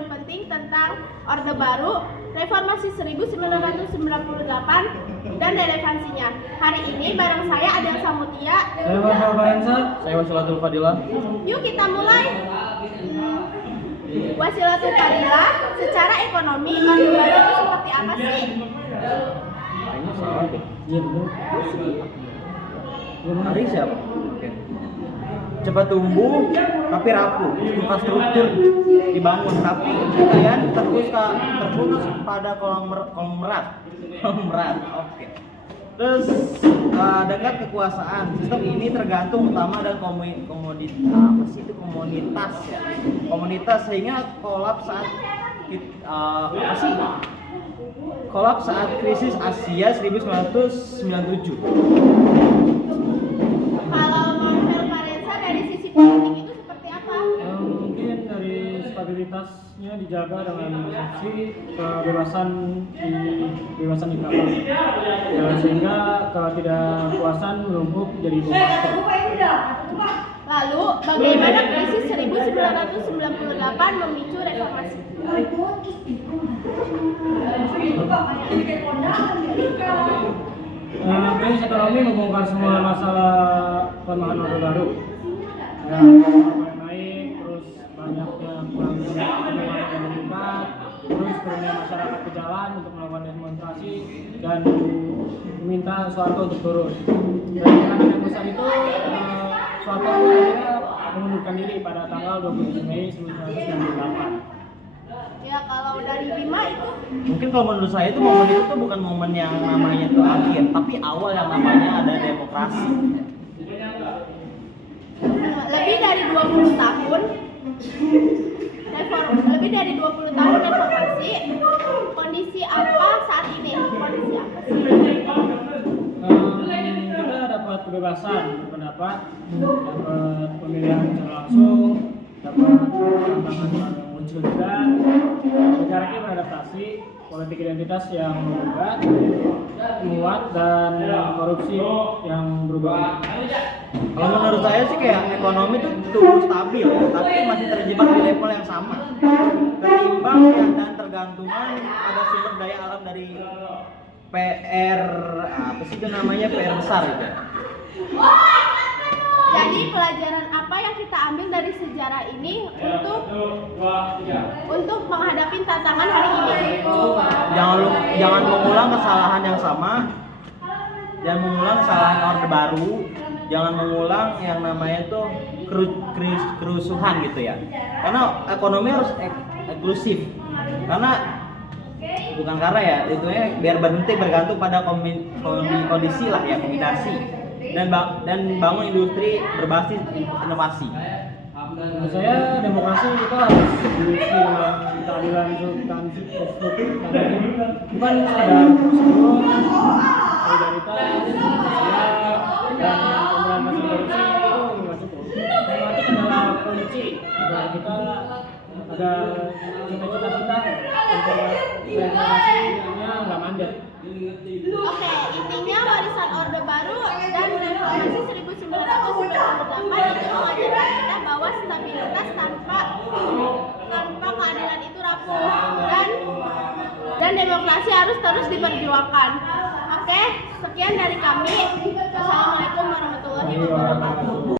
poin penting tentang Orde Baru, Reformasi 1998, dan relevansinya. Hari ini bareng saya Adel Samutia. Saya Marcel Farensa. Saya Wasilatul Fadilah. Yuk kita mulai. Wasilatul Fadilah, secara ekonomi Orde Baru itu seperti apa sih? Kayaknya salah deh. Iya benar. Hari siapa? Oke. Cepat tumbuh tapi rapuh, infrastruktur dibangun tapi kekayaan terputus pada konglomerat. Oke. Terus dekat kekuasaan, sistem ini tergantung utama dan komunitas sehingga kolaps saat krisis Asia 1997. Kalau Marcel Farensa dari sisi politik itu seperti apa? Mungkin dari stabilitasnya dijaga dengan asumsi kebebasan di kapal, sehingga ketidakpuasan menumpuk jadi bom. Lalu, bagaimana krisis 1998 memicu reformasi? Krisis ekonomi membongkar semua masalah pelemahan Orde Baru. Ya, harga naik, terus banyaknya pengangguran yang meningkat, terus turunnya masyarakat ke jalan untuk melakukan demonstrasi dan meminta Soeharto untuk turun. Dan dengan demonstrasi itu, Soeharto akhirnya mengundurkan diri pada tanggal 27 Mei 1998. Ya, kalau dari Bima itu Mungkin kalau menurut saya itu momen itu tuh bukan momen yang namanya itu akhir, tapi awal yang namanya ada demokrasi. lebih dari 20 tahun reformasi. Kondisi apa saat ini? Kondisi apa sih? Kita dapat kebebasan berpendapat, dapat pemilihan secara langsung, dapat tantangan yang muncul juga, negara kita beradaptasi, politik identitas yang menguat dan korupsi yang berubah. Kalau menurut saya sih kayak ekonomi itu tumbuh stabil, tapi masih terjebak di level yang sama. Ketimbang dan tergantungan pada sumber daya alam dari PR PR besar gitu. Jadi pelajaran apa yang kita ambil dari sejarah ini untuk menghadapi tantangan hari ini? Jangan mengulang kesalahan yang sama, jangan mengulang kesalahan Orde Baru, jangan mengulang yang namanya itu kerusuhan gitu ya. Karena ekonomi harus inklusif. Karena itu biar berhenti bergantung pada kondisi lah ya, kombinasi dan bangun industri berbasis inovasi. Menurut saya demokrasi kita harus diisi dengan keadilan substansi bukan sekedar prosedur, solidaritas, sosial, dan pemberantasan korupsi itu nggak cukup. Demokrasi adalah kunci agar kita ada cita-cita kita untuk reformasinya nggak mandek. Oke, intinya warisan Orde Baru dan reformasi 1998 itu mengajarkan kita bahwa stabilitas tanpa keadilan itu rapuh dan demokrasi harus terus diperjuangkan. Oke, sekian dari kami. Wassalamualaikum warahmatullahi wabarakatuh.